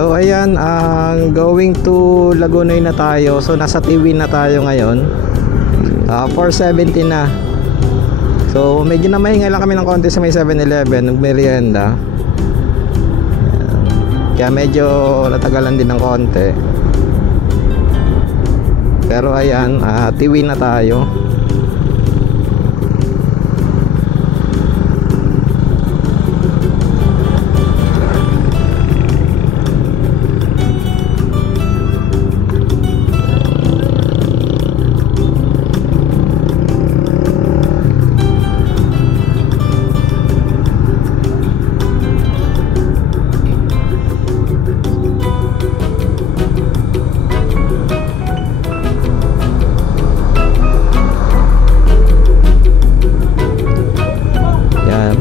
So ayan, going to Lagunoy na tayo. So nasa Tiwin na tayo ngayon. 4:70 na. So medyo na mahinga lang kami ng konti sa may 7-Eleven, nagmerienda. Kaya medyo natagalan din ng konti. Pero ayan, Tiwin na tayo.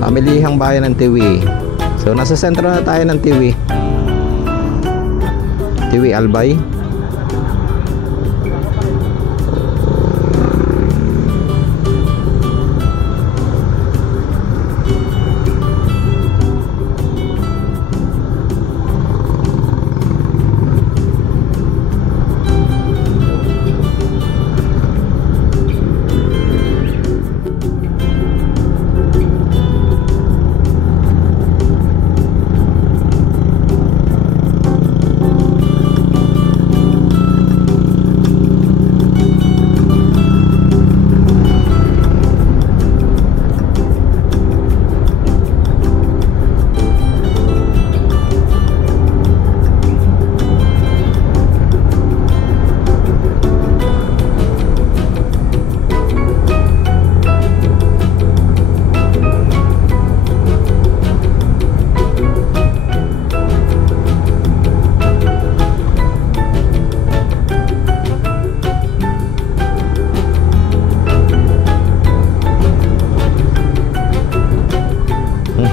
Pamilihang bayan ng Tiwi. So nasa sentro na tayo ng Tiwi. Tiwi Albay.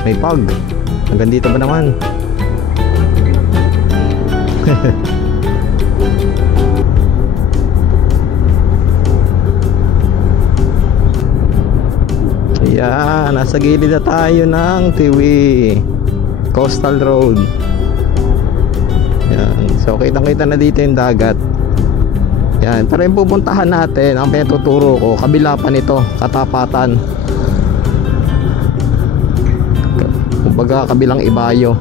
May pag. Hanggang dito ba naman? Ayan, nasa gilid na tayo ng Tiwi Coastal Road. Ayan. So kitang-kita na dito yung dagat. Ayan. Pero yung pupuntahan natin, ang pinatuturo ko, kabila pa nito, Katapatan. Kumbaga kabilang Ibayo.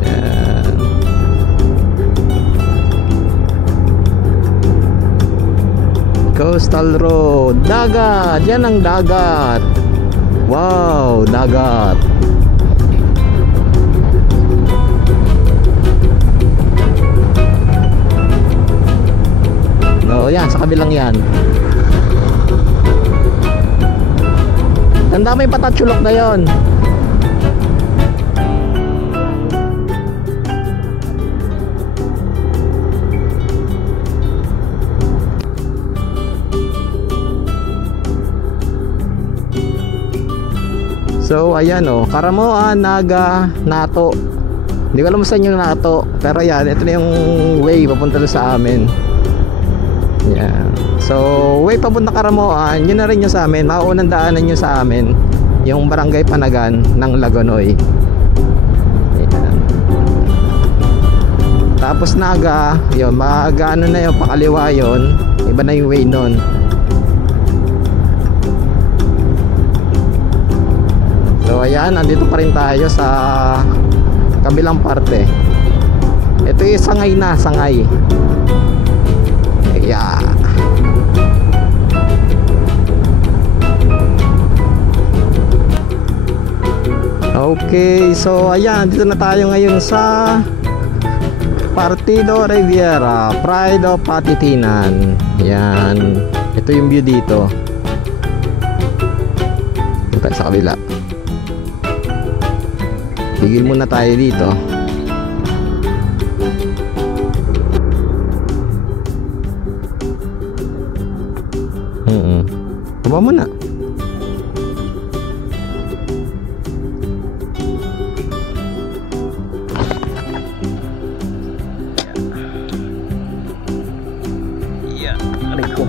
Yan. Coastal Road. Dagat. Yan ang dagat. Wow, dagat. Oh, yan, sa kabilang yan. Tanda mo yung patatsulok na yon. So, ayan oh, Karamoan, Naga, Nato. Hindi ko alam saan yung Nato. Pero yan, ito na yung way papunta sa amin. Yeah. So, way papunta Karamoan, yun na rin yung sa amin. Mauunang daanan nyo sa amin, yung Barangay Panagan ng Lagunoy. Yeah. Tapos Naga, yun, mag-ano na yung pakaliwa yun. Iba na yung way nun. So, ayan, nandito pa rin tayo sa kabilang parte. Ito yung Sangay na, Sangay. Yeah. Okay, so ayan, dito na tayo ngayon sa Partido Riviera, Pride of Patitinan. Yan. Ito yung view dito. Dito tayo sa kabila. Tigil muna tayo dito. Baba mo na. Yeah, aray ko.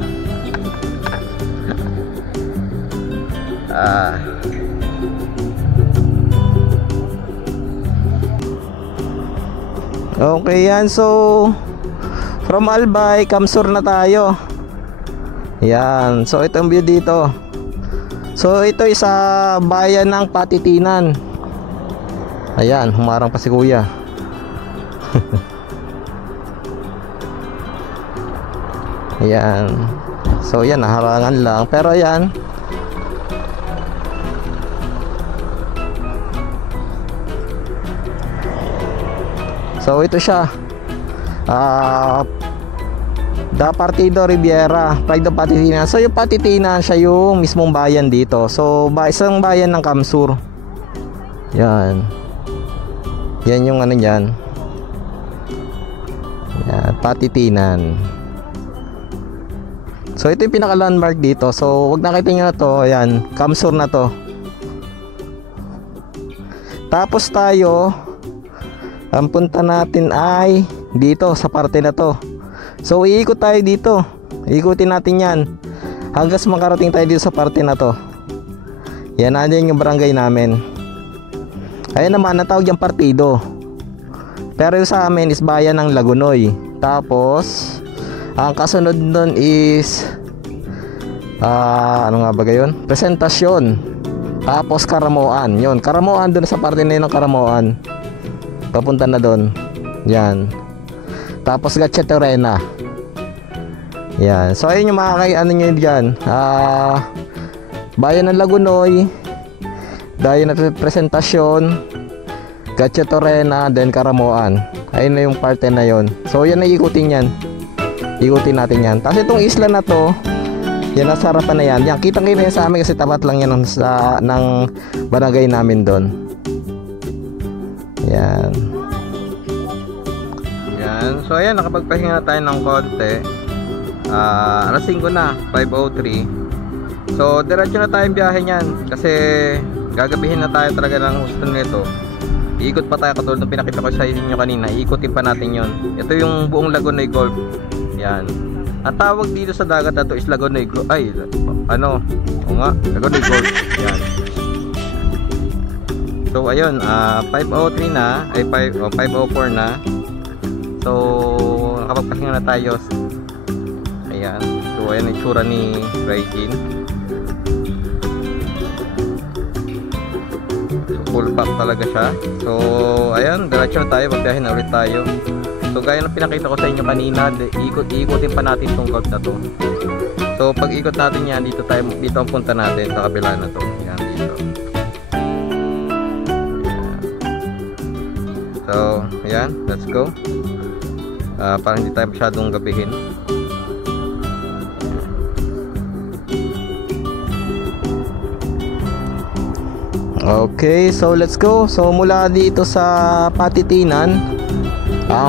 Okay yan, so from Albay, Kamsur na tayo. Yan, so itong view dito. So ito isa bayan ng Patitinan. Ayan, humarang pa si kuya. Ayan. So yan, naharangan lang. Pero ayan, so ito siya, Da Partido Riviera, Pride of Patitinan. So yung Patitinan, siya yung mismong bayan dito. So isang bayan ng Kamsur. Yan. Yan yung ano dyan. Yan, Patitinan. So ito yung pinaka landmark dito. So wag nakita nyo na to. Ayan, Kamsur na to. Tapos tayo, ang punta natin ay dito sa parte na to. So iikot tayo dito. Iikutin natin yan hanggang makarating tayo dito sa parte na to. Yan, nandiyan yung barangay namin. Ayan naman, natawag yung partido. Pero yung sa amin is bayan ng Lagunoy. Tapos ang kasunod nun is ano nga ba gayon? Presentasyon. Tapos Karamoan. Yun, Karamoan, dun sa parte na yun ng Karamoan. Papunta na doon. Yan. Tapos Gatchetorena. Yan. So ayun yung ano nyo dyan. Bayan ng Lagunoy. Bayan ng Presentasyon, Gatchetorena, then Karamoan. Ayun na yung parte na yon. So yan na ikutin yan. Ikutin natin yan. Tapos itong isla na to, yan nasa harapan na yan. Yan, kitang-kita yan sa amin kasi tapat lang yan ng barangay namin doon. Yan. Yan. So ayan, nakapagpahinga na tayo ng konti. Alas 5 na, 5:03. So diretso na tayong biyahe niyan kasi gagabihin na tayo talaga ng gusto nito. Iikot pa tayo katulad ng pinakita ko sa inyo kanina. Iikotin pa natin yon. Ito yung buong Lagunoy Gulf. Yan. Ang tawag dito sa dagat na to is Lagunoy Gulf. Ay, ano? O nga, Lagunoy Gulf. Yan. So ayun, 5:03 na, ay 5:04 na. So nakapagpahinga na tayo. Ayan. So ayan yung tsura ni Raikin. So full pack talaga siya. So ayan, diretso na tayo, magbiyahe na ulit tayo. So gaya ng pinakita ko sa inyo kanina, ikutin pa natin tong gulf na to. So pag ikot natin yan, dito ang punta natin sa kabila na to. Yan dito. So ayan, let's go. Para hindi tayo masyadong gabihin. Okay, so let's go. So mula dito sa Patitinan,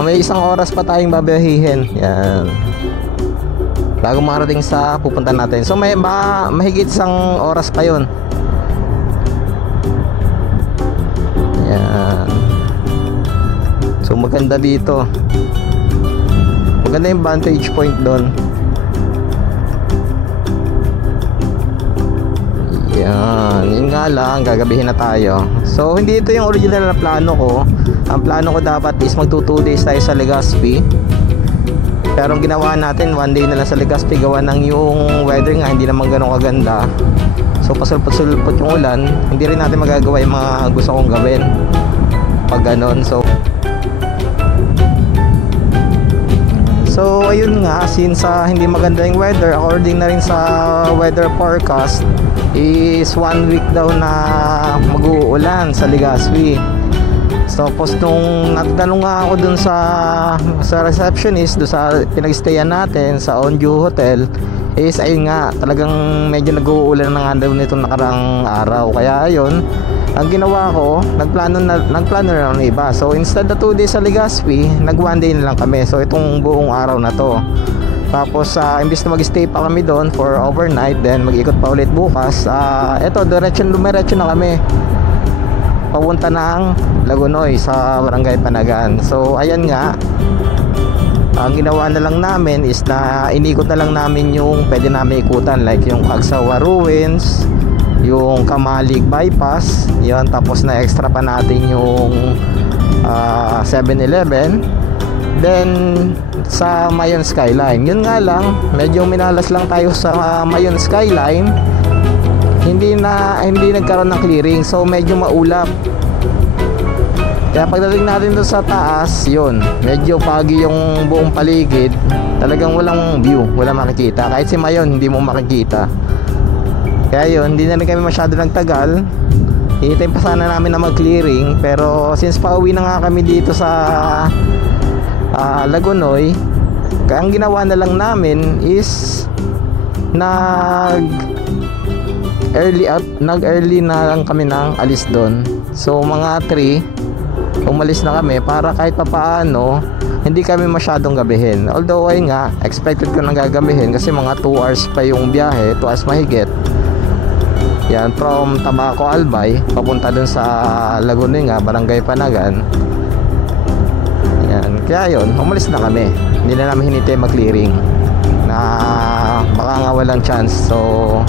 may isang oras pa tayong babiyahihin. Yan. Bago makarating sa pupunta natin. So may mahigit isang oras pa yun. Yan. So maganda dito. Maganda yung vantage point doon. Yan, yun nga lang, gagabihin na tayo. So hindi ito yung original na plano ko. Ang plano ko dapat is mag 2 days tayo sa Legazpi. Pero ang ginawa natin, 1 day na lang sa Legazpi. Gawa ng yung weather nga, hindi naman ganun kaganda. So pasulpot-sulpot yung ulan. Hindi rin natin magagawa yung mga gusto kong gawin pag ganun. So ayun nga, since hindi maganda yung weather, according na rin sa weather forecast, is 1 week daw na mag-uulan sa Legazpi. So tapos nung nagtanong nga ako dun sa receptionist doon sa pinag-stayan natin sa Onju Hotel, is ayun nga, talagang medyo nag-uulan na nga daw nitong nakarang araw. Kaya ayun, ang ginawa ko, nagplano na ng iba. So instead na 2 days sa Legazpi, nag 1 day na lang kami. So itong buong araw na to. Tapos imbis na mag-stay pa kami doon for overnight, then mag-ikot pa ulit bukas. Eto, diretso na kami papunta ng Lagunoy sa Barangay Panagan. So ayan nga, ang ginawa na lang namin is na inikot na lang namin yung pwede namin ikutan, like yung Cagsawa Ruins, yung Kamalig bypass, yun, tapos na extra pa natin yung 7-Eleven, then sa Mayon Skyline. Yun nga lang, medyo minalas lang tayo sa Mayon Skyline, hindi nagkaroon ng clearing, so medyo maulap. Kaya pagdating natin doon sa taas, yun, medyo pagi yung buong paligid. Talagang walang view, walang makikita. Kahit si Mayon, hindi mo makikita. Kaya yun, hindi na rin kami masyado nagtagal. Hintayin pa sana namin na mag-clearing. Pero since pauwi na nga kami dito sa Lagunoy, kaya ang ginawa na lang namin is nag-early na lang kami ng alis doon. So mga 3 umalis na kami para kahit papaano hindi kami masyadong gabihin. Although ay nga, expected ko nang gagabihin kasi mga 2 hours pa yung biyahe, 2 hours mahigit. Yan, from Tabaco Albay papunta dun sa Lagunoy nga, Barangay Panagan. Yan, kaya yun, umalis na kami. Hindi na namin hinintay mag-clearing na baka nga walang chance. So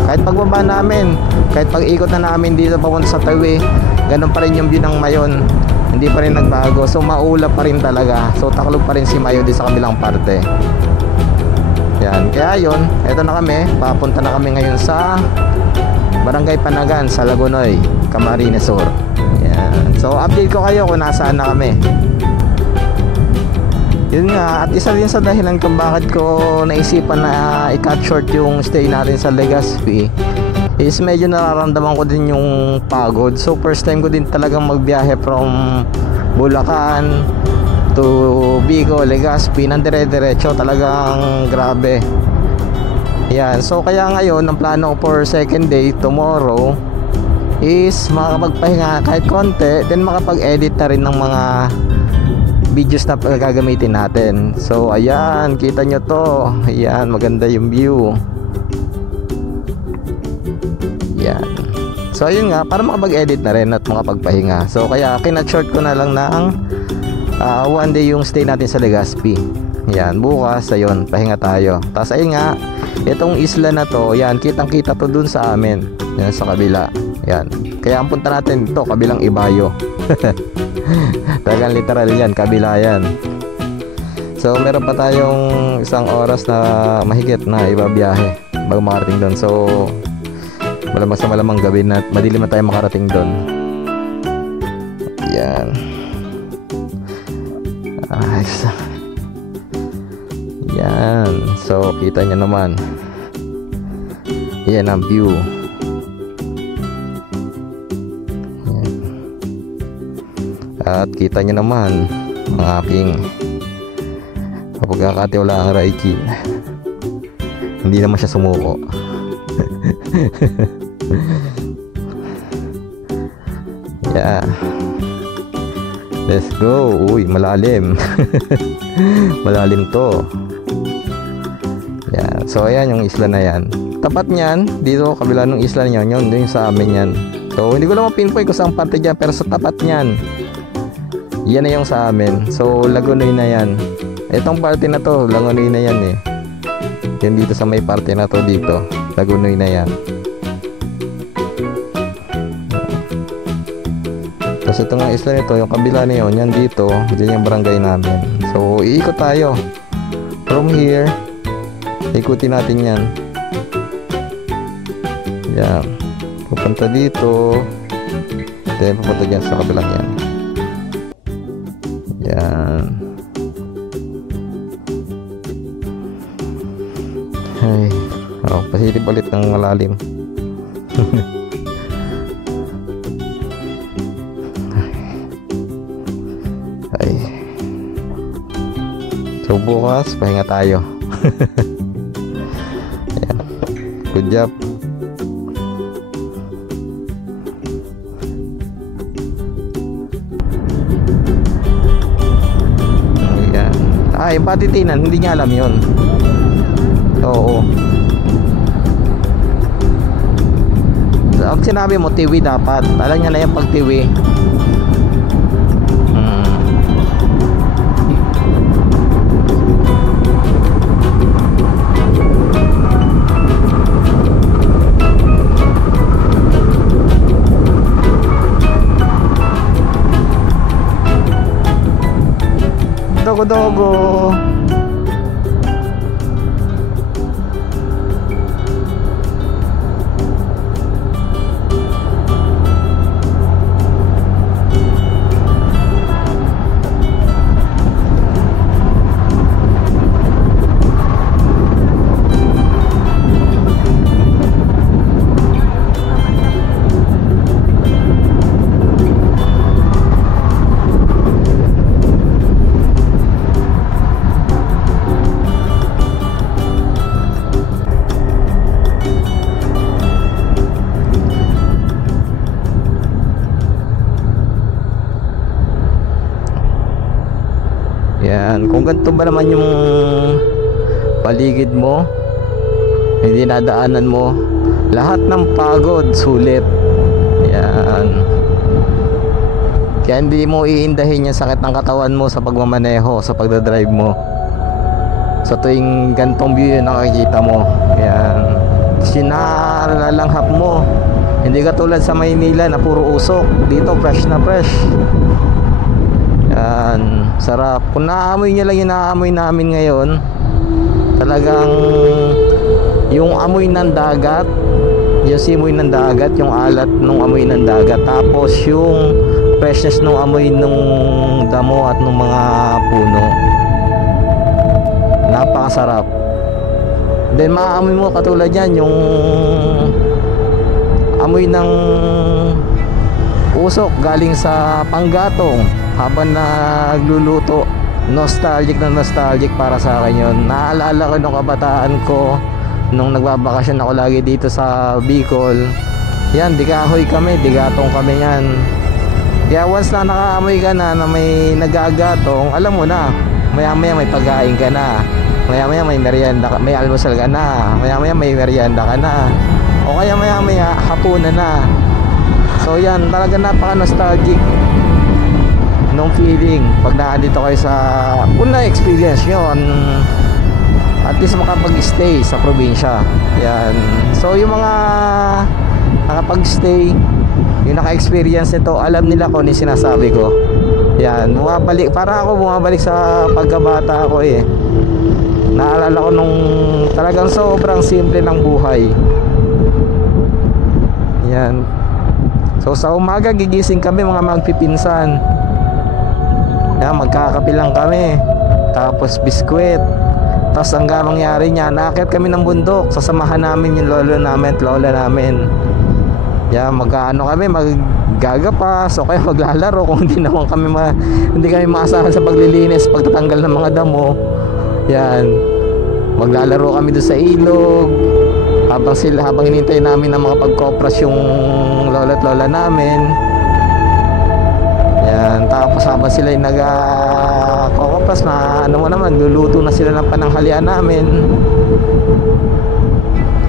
kahit pagbaba namin, kahit pag-ikot na namin dito papunta sa Tawi, ganun pa rin yung view ng Mayon, hindi pa rin nagbago. So maulap pa rin talaga. So taklob pa rin si Mayon di sa kabilang parte. Yan, kaya yun, eto na kami, papunta na kami ngayon sa Barangay Panagan sa Lagunoy, Camarines Sur. Yan. So update ko kayo kung nasaan na kami. Yun nga, at isa din sa dahilan kung bakit ko naisipan na i-cut short yung stay natin sa Legazpi is medyo nararamdaman ko din yung pagod. So first time ko din talagang magbiyahe from Bulacan to Bicol, Legazpi nang dire-diretso, talagang grabe. Yan, so kaya ngayon ang plano ko for second day tomorrow is makapagpahinga kahit konti, then makapag-edit na rin ng mga videos na gagamitin natin. So ayan, kita nyo to, ayan, maganda yung view. Yan. So ayun nga, para makapag-edit na rin at makapagpahinga. So kaya kinat-short ko na lang ng one day yung stay natin sa Legazpi. Yan, bukas ayun, pahinga tayo. Tapos ayun nga, itong isla na to, yan, kitang-kita to dun sa amin. Yan, sa kabila. Yan. Kaya ang punta natin dito, kabilang Ibayo. Talagang literal yan, kabila yan. So meron pa tayong 1 oras na mahigit na ibabiyahe bago makarating doon. So malamang gabi na, madilim na tayo makarating doon. Yan. Ayos. Yan. So kita nyo naman, yan ang view. Yan. At kita nyo naman ang aking pagkakatiwala ang Raiki. Hindi naman siya sumuko. Yeah. Let's go. Uy, malalim. Malalim to. Yeah. So ayan yung isla na yan. Tapat niyan, dito kabila ng isla niyo, yun sa amin yan. So hindi ko lang mapinpoint kung saan parte dyan, pero sa tapat niyan, yan na yung sa amin. So Lagunoy na yan. Itong parte na to, Lagunoy na yan eh. Yan dito sa may parte na to dito, Lagunoy na yan. Tapos ito nga isla nito, yung kabila na yun, yan dito, dyan yung barangay namin. So iikot tayo from here, ikutin natin yan. Yan, pupunta dito, then pupunta dyan sa kabilang yan. Yan. Ay, oh, pasilip ulit ng malalim. Ay. So bukas pahinga tayo. Ayan. Good job. Ayan. Ay, Patitinan, hindi niya alam yun. Oo. Ang sinabi mo Tiwi dapat, alam niya na yung pag Tiwi. Dogo Dogo. Yan, kung ganito ba naman yung paligid mo, hindi nadaanan mo, lahat ng pagod sulit. Yan. Kaya hindi mo iindahin yung sakit ng katawan mo sa pagmamaneho, sa pagdadrive mo. Sa tuwing gantong view yung nakikita mo. Yan. Sinalalanghap mo. Hindi katulad sa Maynila na puro usok. Dito fresh na fresh. Yan, sarap. Kung naamoy nyo lang yung naamoy namin ngayon, talagang yung amoy ng dagat, yung simoy ng dagat, yung alat ng amoy ng dagat, tapos yung freshness ng amoy ng damo at ng mga puno. Napakasarap. Then maamoy mo katulad yan, yung amoy ng usok galing sa panggatong habang nagluluto. Nostalgic na nostalgic para sa akin yun. Naalala ko nung kabataan ko, nung nagbabakasyon ako lagi dito sa Bicol. Yan, digahoy kami, digatong kami yan. Kaya once na nakaamoy ka na may nagagatong, alam mo na, maya maya may pagkain ka na, maya maya may merienda ka, may almusal ka na, maya maya may merienda ka na, o kaya maya maya hapunan na. So yan, talaga napaka nostalgic nung feeling pag naandito kayo sa una experience nyo, at least makapag-stay sa probinsya. Yan. So yung mga nakapag-stay, yung naka-experience nito, alam nila kung ano yung sinasabi ko. Yan, bumabalik, para ako bumabalik sa pagkabata ko eh. Naalala ko nung talagang sobrang simple ng buhay. Yan. So sa umaga gigising kami mga magpipinsan. Yan, magkakape lang kami, tapos biskwit. Tapos ang mangyari niya, naakyat kami ng bundok, sasamahan namin yung lolo namin at lola namin. Yan, magkaano kami, maggagapas o kaya maglalaro kung hindi naman kami hindi kami maasahan sa paglilinis, pagtatanggal ng mga damo. Yan, maglalaro kami doon sa ilog habang hinintay namin na mga pagkopras yung lola at lola namin. Yan, tapos habang sila yung nag-kokopras na ano mo naman, luluto na sila ng pananghalian namin.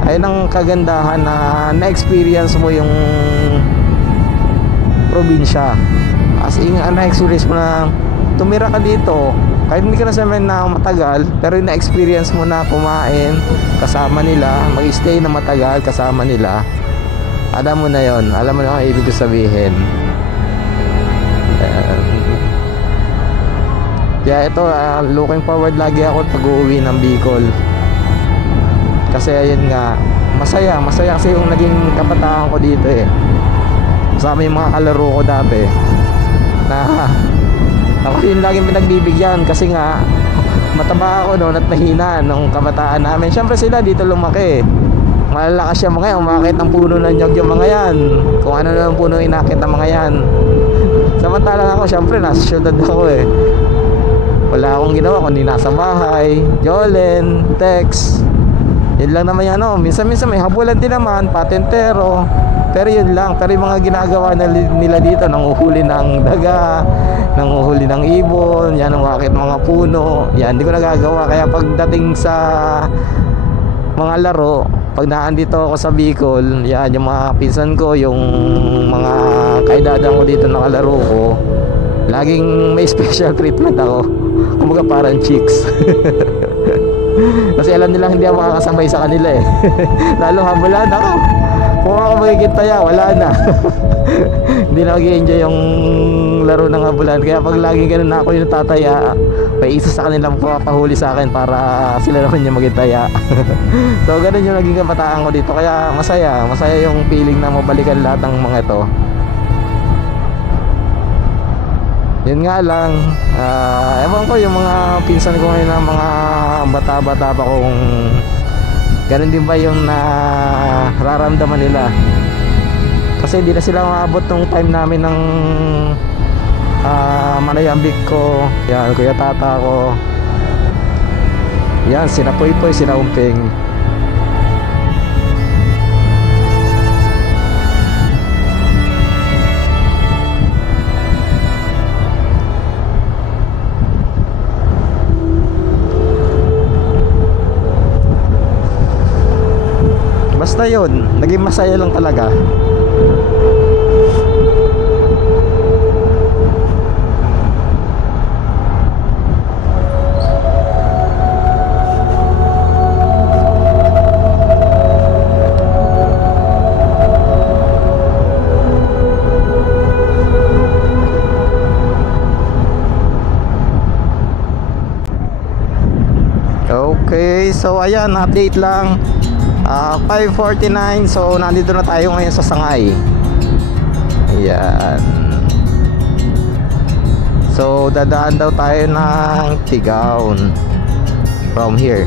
Ayun ang kagandahan na na-experience mo yung probinsya. As in, na-experience mo na tumira ka dito. Kahit hindi ka na sabihin na matagal, pero yung na-experience mo na kumain kasama nila, mag-stay na matagal kasama nila. Alam mo na yon, alam mo na ang ibig sabihin. Kaya ito, looking forward lagi ako pag-uwi ng Bicol. Kasi ayun nga, masaya kasi yung naging kabataan ko dito eh. Kasama yung mga kalaro ko dati na ako yung laging pinagbibigyan kasi nga mataba ako noon at mahina nung kabataan namin. Siyempre sila dito lumaki. Malalakas yung mga yan, umakit ng puno ng nyog yung mga yan. Kung ano na ang puno inakit ng mga yan. Samantalang ako, siyempre nasa syudad ako eh. Wala akong ginawa kundi nasa bahay, Jolen, text. Yun lang naman yan, no? Minsan-minsan may habulan din naman, patentero. Pero yun lang, pero yung mga ginagawa nila dito, nanguhuli ng daga, nanguhuli ng ibon, yan, umakit mga puno. Yan, hindi ko nagagawa. Kaya pagdating sa mga laro, pag naandito ako sa Bicol, yan, yung mga pinsan ko, yung mga kaedadang ko dito nakalaro ko, laging may special treatment ako. Kumbaga parang chicks. Kasi alam nila hindi ako makakasabay sa kanila eh. Lalo habulan ako. Kung ako magiging taya, wala na. Hindi na mag-i-enjoy yung laro ng habulan. Kaya pag laging ganun na ako yung tataya, may isa sa kanilang papahuli sa akin para sila naman yung maging taya. So ganun yung naging kabataan ko dito. Kaya masaya yung feeling na mabalikan lahat ng mga ito. Yun nga lang, ewan ko yung mga pinsan ko ngayon na mga bata-bata pa kung ganun din ba yung nararamdaman nila. Kasi hindi na sila maabot nung time namin ng manayambik ko, yan, kuya tata ko, yan, sina Poy, sina Umping. Basta yun, naging masaya lang talaga. Okay, so ayan, update lang. 5:49, so nandito na tayo ngayon sa Sangay. Ayan. So dadaan daw tayo ng Tigaon from here.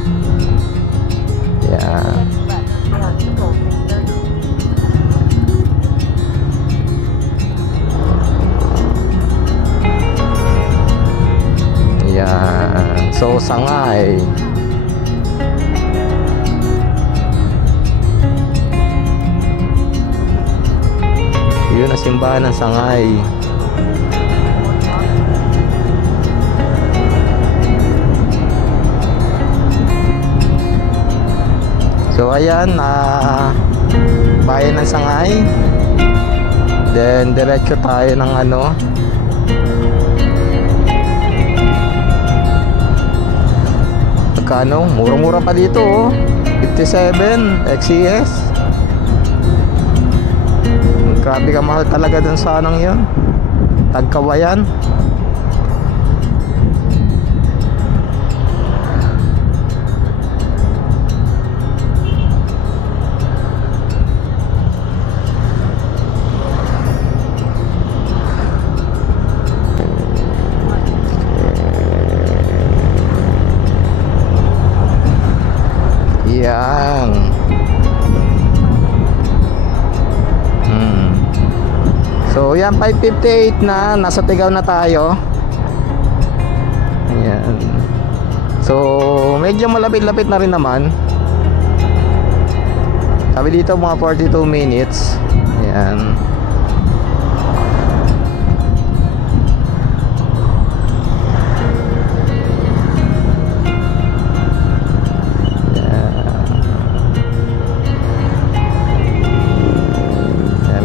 Ayan. Ayan. So Sangay. Yun ang simbahan ng Sangay. So ayan, bayan ng Sangay. Then diretso tayo ng ano, magkano? Mura-mura pa dito oh. 57 XCS. Grabe ka mahal talaga dun sa anong yun, Tagkawayan. Yan. So yan, 5:58 na, nasa Tigaon na tayo. Ayan. So medyo malapit-lapit na rin naman. Sabi dito mga 42 minutes. Ayan.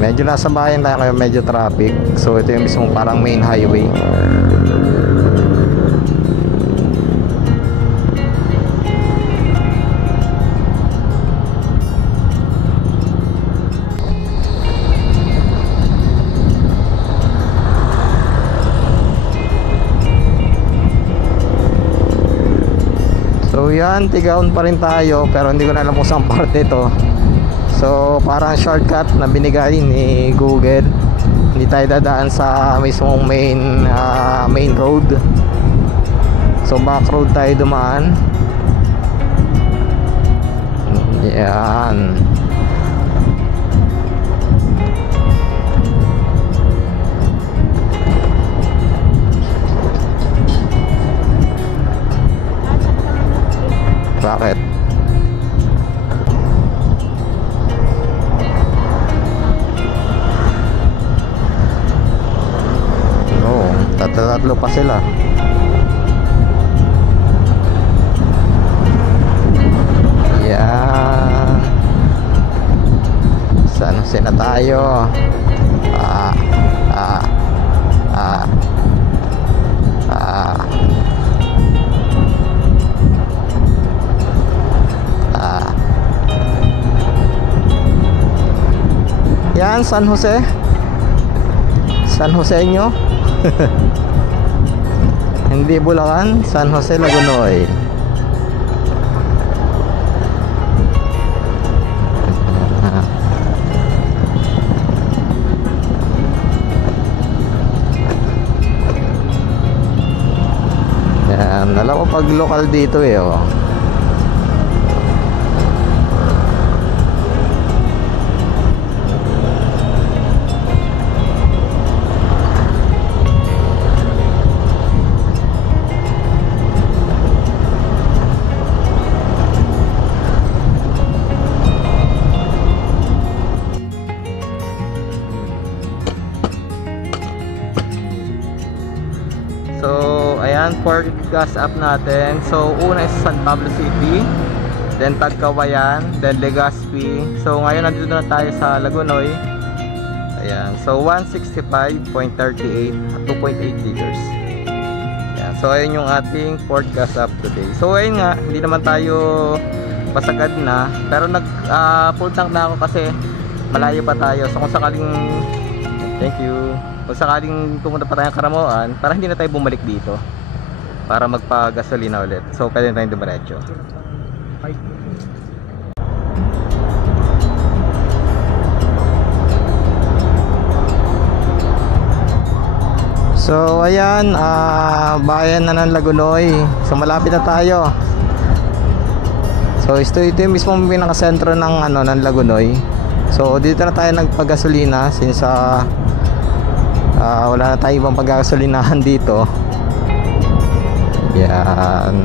Medyo nasa bayan tayo ngayon, medyo traffic. So ito yung mismong parang main highway. So yan, Tigaon pa rin tayo, pero hindi ko na alam kung saan parte ito. So parang shortcut na binigay ni Google. Hindi tayo dadaan sa mismong main road. So back road tayo dumaan. Yan. Bakit? Tatlo pa sila. Yan. Saan sila tayo? Yan, San Jose. San Joseño. Hindi Bulacan, San Jose, Lagunoy. Yan, alam ko pag local dito eh, oh. So, ayan, for gas up natin. So, una is San Pablo City, then Tagkawayan, then Legazpi. So, ngayon nandito na tayo sa Lagunoy. Ayan, so 165.38 at 2.8 liters. Ayan, so ayun yung ating port gas up today. So, ayun nga, hindi naman tayo pasagad na, pero full tank na ako kasi malayo pa tayo. So, kung sakaling, thank you. Kung sakaling pumunta pa tayong Karamoan, para hindi na tayo bumalik dito para magpa-gasolina ulit. So pwede na tayong dumiretso. So ayan, bayan na ng Lagunoy. So malapit na tayo. So ito yung mismo pinaka-sentro ng ng Lagunoy. So dito na tayo nagpa-gasolina since wala na tayong ibang paggasolinahan dito. Yan.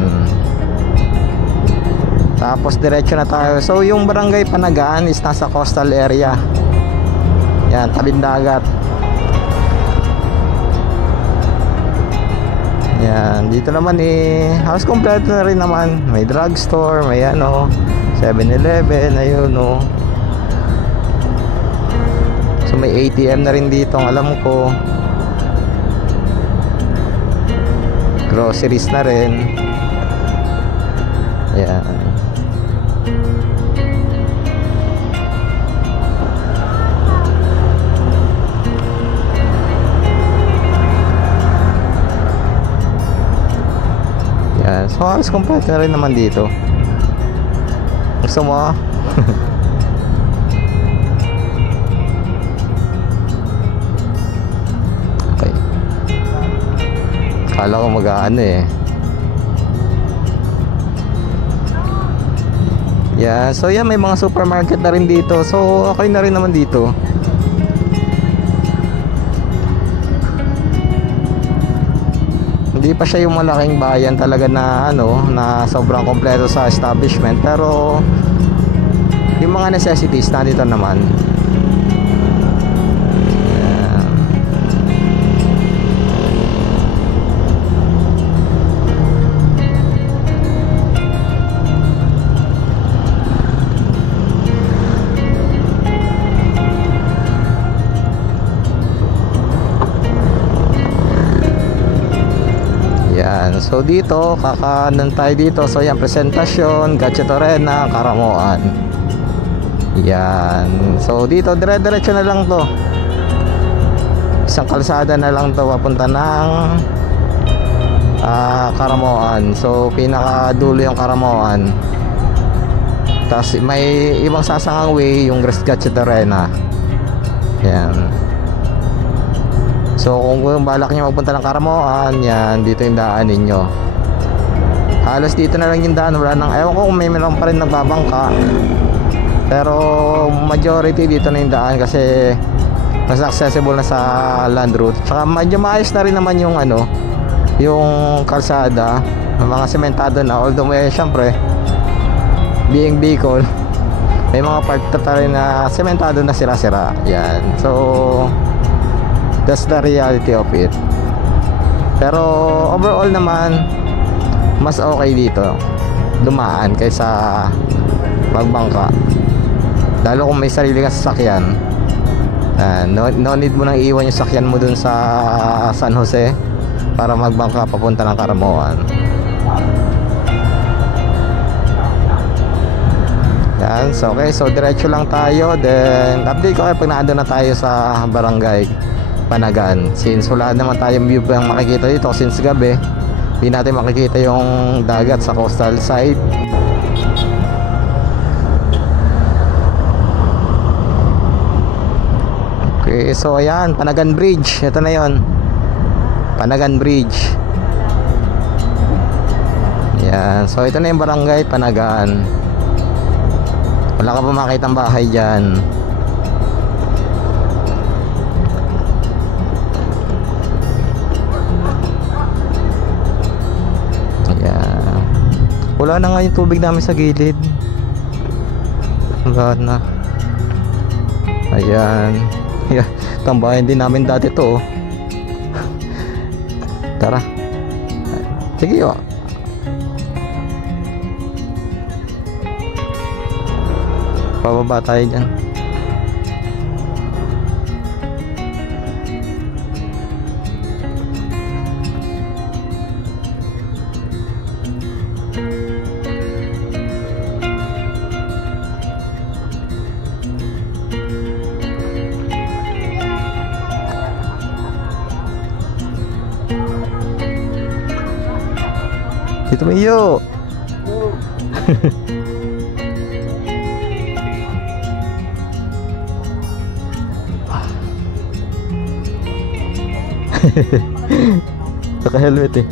Tapos diretso na tayo. So yung barangay Panagaan is nasa coastal area. Yan, tabing dagat. Yan, dito naman halos kompleto na rin naman. May drugstore, may 7-Eleven, ayun So may ATM na rin dito, alam ko. Groceries na rin. Ayan. Ayan. So halos kompleto na rin naman dito. Gusto mo? Kala ko mag-aano Yeah, so yan, may mga supermarket na rin dito. So okay na rin naman dito. Hindi pa siya yung malaking bayan talaga na na sobrang kompleto sa establishment, pero yung mga necessities nandito naman. So dito, kakanan tayo dito. So yan, Presentasyon, Gatchito Arena, Karamoan. Yan. So dito, dire-diretso na lang to. Isang kalsada na lang to papunta ng Karamoan. So pinakadulo yung Karamoan. Tapos may ibang sasangang way, yung Gatchito Arena. Yan. So kung balak nyo magpunta ng Karamoan, yan, dito yung daan ninyo. Halos dito na lang yung daan. Wala nang, ewan ko kung may meron pa rin nagbabangka, pero majority dito na yung daan kasi mas accessible na sa land route. Saka medyo maayos na rin naman yung yung kalsada, mga sementado na. Although may, syempre, being Bicol, may mga part pa rin na sementado na sira-sira. Yan. So that's the reality of it. Pero overall naman, mas okay dito dumaan kaysa magbangka, lalo kung may sarili kang sasakyan. No need mo nang iwan yung sakyan mo dun sa San Jose para magbangka papunta ng Karamoan. Yan, so okay, so diretso lang tayo. Then update ko kayo pag naandun na tayo sa barangay Panagan. Since wala naman tayong view pang makikita dito since gabi, hindi natin makikita yung dagat sa coastal side. Okay, so ayan, Panagan Bridge. Ito na yon, Panagan Bridge. Yan, so ito na yung barangay Panagan. Wala ka pa makita ang bahay dyan. Ayan. Wala na nga yung tubig namin sa gilid. Wala na. Ayan. Tambayan din namin dati to. Tara. Sige o. Pababa tayo dyan. Dito Miyo. Naka-helmet eh.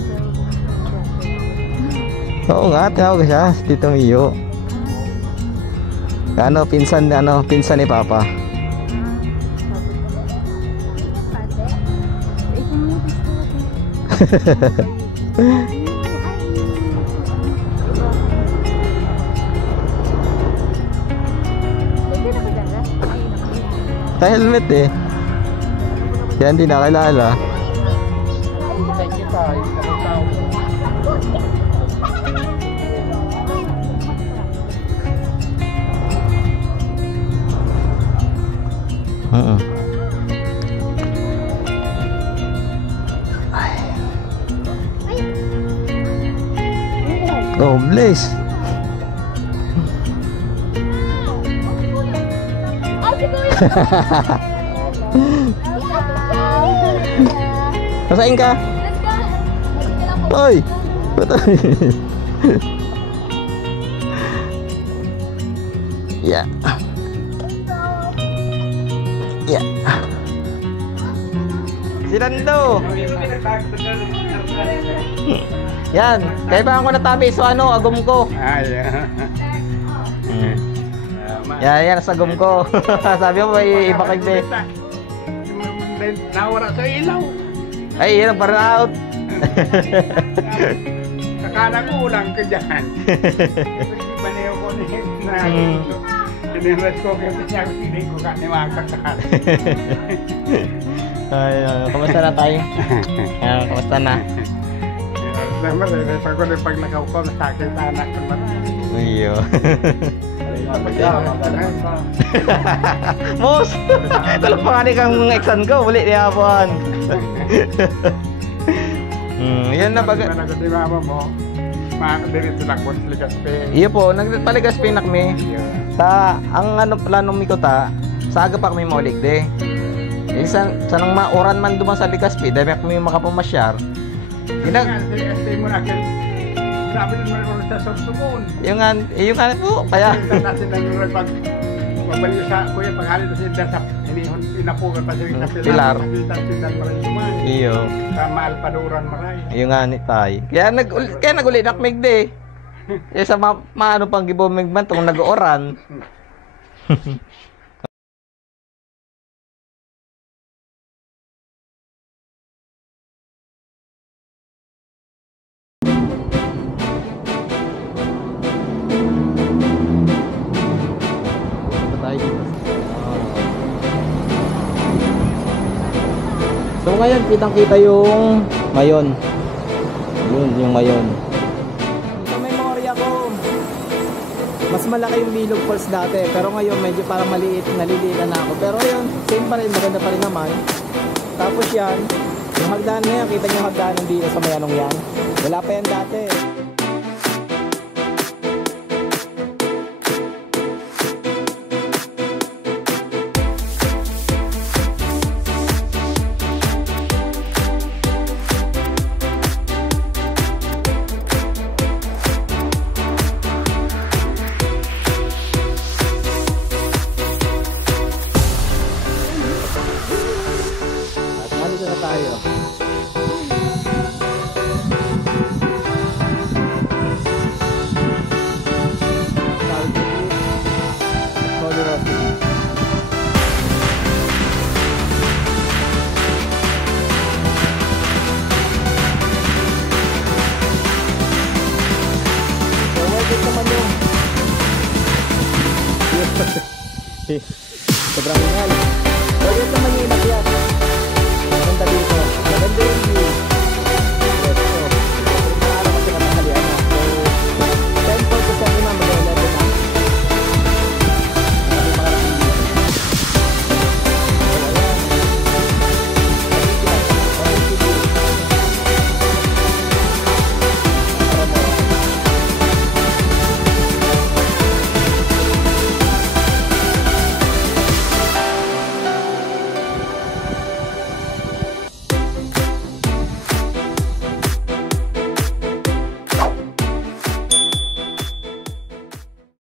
Oo nga, tawag siya si Tito Miyo. Pinsan ni Papa. Naka-helmet eh. Kaya hindi nakilala. Oh, bless. Nasain ka? Oy! Yeah. Yeah. Si Lando. Yan. Kaya ko natabi so agom ko. Yeah. Yan, sa agom ko. Sabi mo may iba kagbe. Nawara sa ilaw. Ay, yun ang burnout. Akala ko ulang ka dyan. Banayo ko na sinilas ko kaya siya piling ko ka ni makakakal. Ay, kamusta na tayo? Kamusta na? Pag nakaw ko, nasakit sa anak ko marami. Iyo. Mos! Ito lang panganik ang exan ko. Muli niya po. Yan na baga. Ako di mama mo, makakadirit sila ko sa Ligaspe. Iyo po, nagpaligaspe na kami. Ang plano mi ko sa aga pa kami maulik de. Sanang mauran man duman sa Ligaspe, dahil kami makapamasyar. Stay mo na, grabe naman sa Sorsogon. Yung po, kaya. Natin lang yung pag mabalik sa kuya, paghalit na sila sa inapugan pa sila sa Pilar. Sindan maray suman. Iyo. Sa Maalpaduran maray. Yung nga ni Tay. Kaya nag-uli nakmig de. Sa maano pang gibomig man tong nag-oran. So ngayon kitang-kita yung mayon. Yun, yung mayon. Sa memorya ko, mas malaki yung Bilog Falls dati. Pero ngayon medyo parang maliit, naliliitan na ako. Pero yun, same pa rin, maganda pa rin naman. Tapos yan, yung hagdan na yan, kita nyo yung hagdanan dito sa mayanong yan. Wala pa yan dati. tayo. Holy Rosary. So, worth it naman yung sobrang mahal.